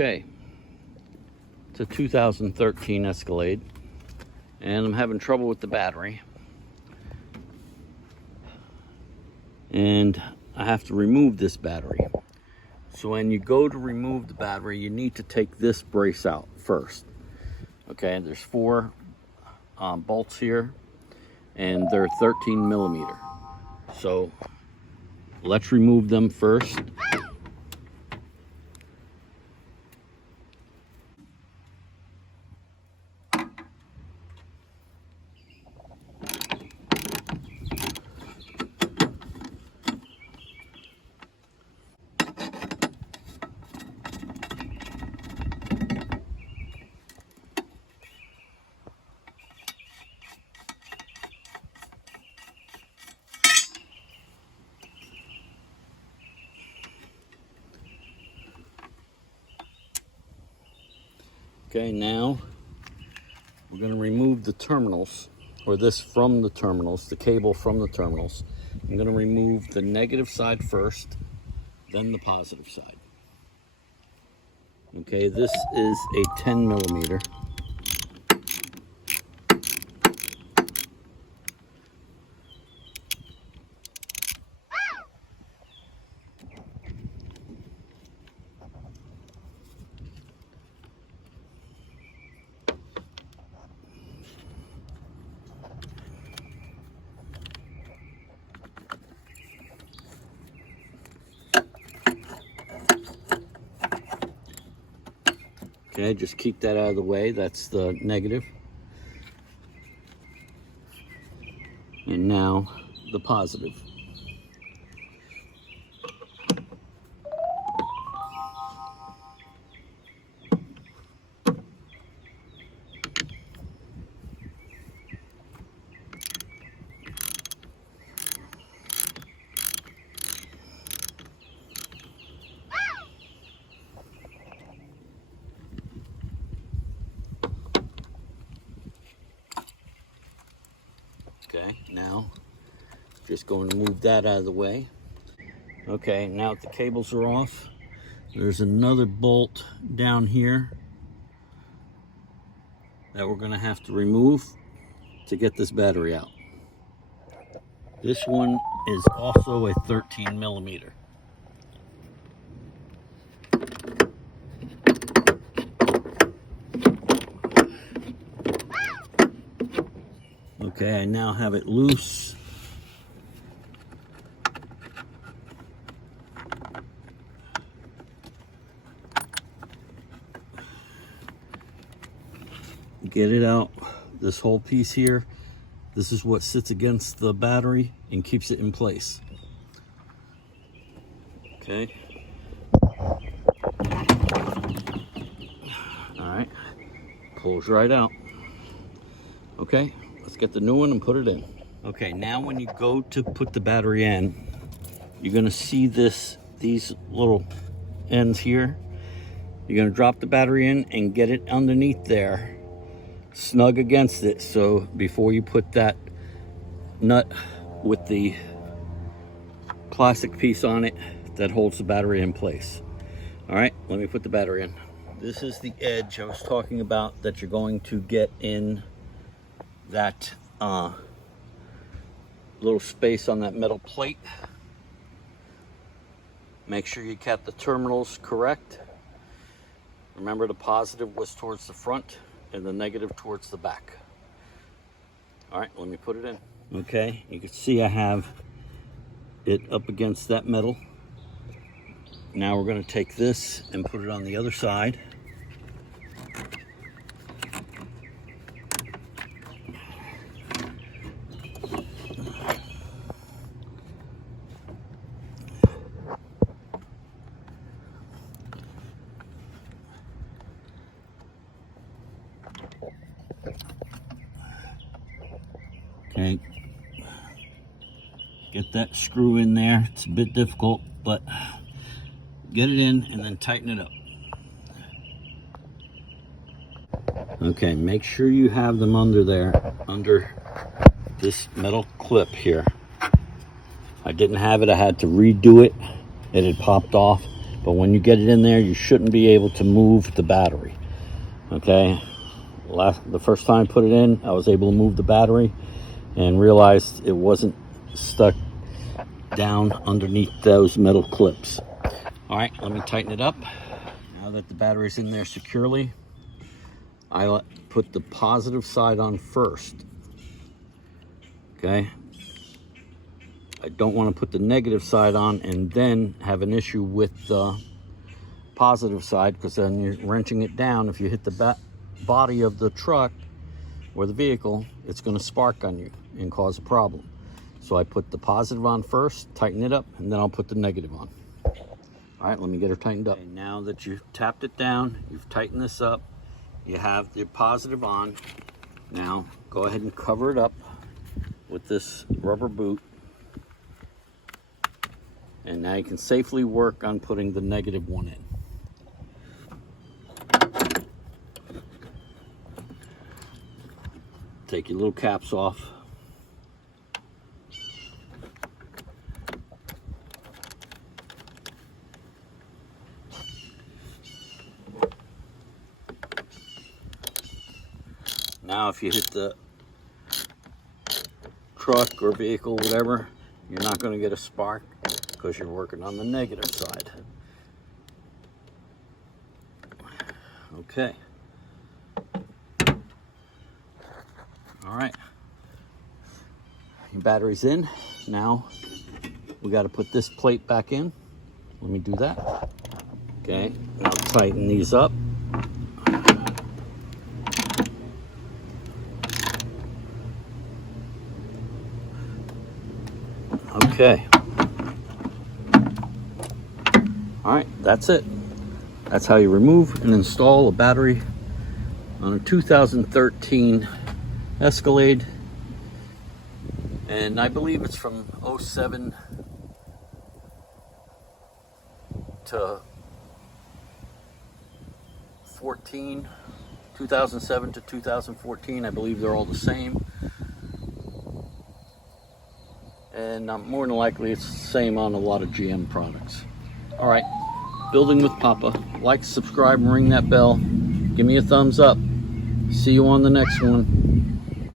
Okay, it's a 2013 Escalade, and I'm having trouble with the battery. And I have to remove this battery. So when you go to remove the battery, you need to take this brace out first. Okay, there's four bolts here, and they're 13 millimeter. So let's remove them first. Okay, now we're going to remove the terminals, or this from the terminals, the cable from the terminals. I'm going to remove the negative side first, then the positive side. Okay, this is a 10 millimeter. Okay, just keep that out of the way. That's the negative. And now the positive. Okay, now just going to move that out of the way. Okay, now that the cables are off, there's another bolt down here that we're going to have to remove to get this battery out. This one is also a 13 millimeter. Okay, I now have it loose. Get it out, this whole piece here. This is what sits against the battery and keeps it in place. Okay. All right, pulls right out. Okay, let's get the new one and put it in. Okay, now when you go to put the battery in, you're gonna see these little ends here. You're gonna drop the battery in and get it underneath there, snug against it, so before you put that nut with the plastic piece on it that holds the battery in place. All right, let me put the battery in. This is the edge I was talking about that you're going to get in that little space on that metal plate. Make sure you kept the terminals correct. Remember, the positive was towards the front and the negative towards the back. All right, let me put it in. Okay, you can see I have it up against that metal. Now we're going to take this and put it on the other side. Okay, get that screw in there. It's a bit difficult, but get it in and then tighten it up. Okay, make sure you have them under there, under this metal clip here. I didn't have it, I had to redo it. It had popped off, but when you get it in there, you shouldn't be able to move the battery. Okay, the first time I put it in, I was able to move the battery and realized it wasn't stuck down underneath those metal clips. All right, let me tighten it up. Now that the battery's in there securely, I put the positive side on first. Okay, I don't want to put the negative side on and then have an issue with the positive side, because then you're wrenching it down. If you hit the body of the truck or the vehicle, it's going to spark on you and cause a problem. So I put the positive on first, tighten it up, and then I'll put the negative on. All right, let me get her tightened up. Okay, now that you've tapped it down, you've tightened this up, you have the positive on. Now go ahead and cover it up with this rubber boot. And now you can safely work on putting the negative one in. Take your little caps off. Now if you hit the truck or vehicle, whatever, you're not going to get a spark because you're working on the negative side. Okay. All right. Your battery's in. Now we got to put this plate back in. Let me do that. Okay. Now tighten these up. Okay. All right, that's it. That's how you remove and install a battery on a 2013 Escalade. And I believe it's from 07 to 14, 2007 to 2014. I believe they're all the same. And more than likely it's the same on a lot of GM products. All right, Building with Papa. Like, subscribe, and ring that bell. Give me a thumbs up. See you on the next one.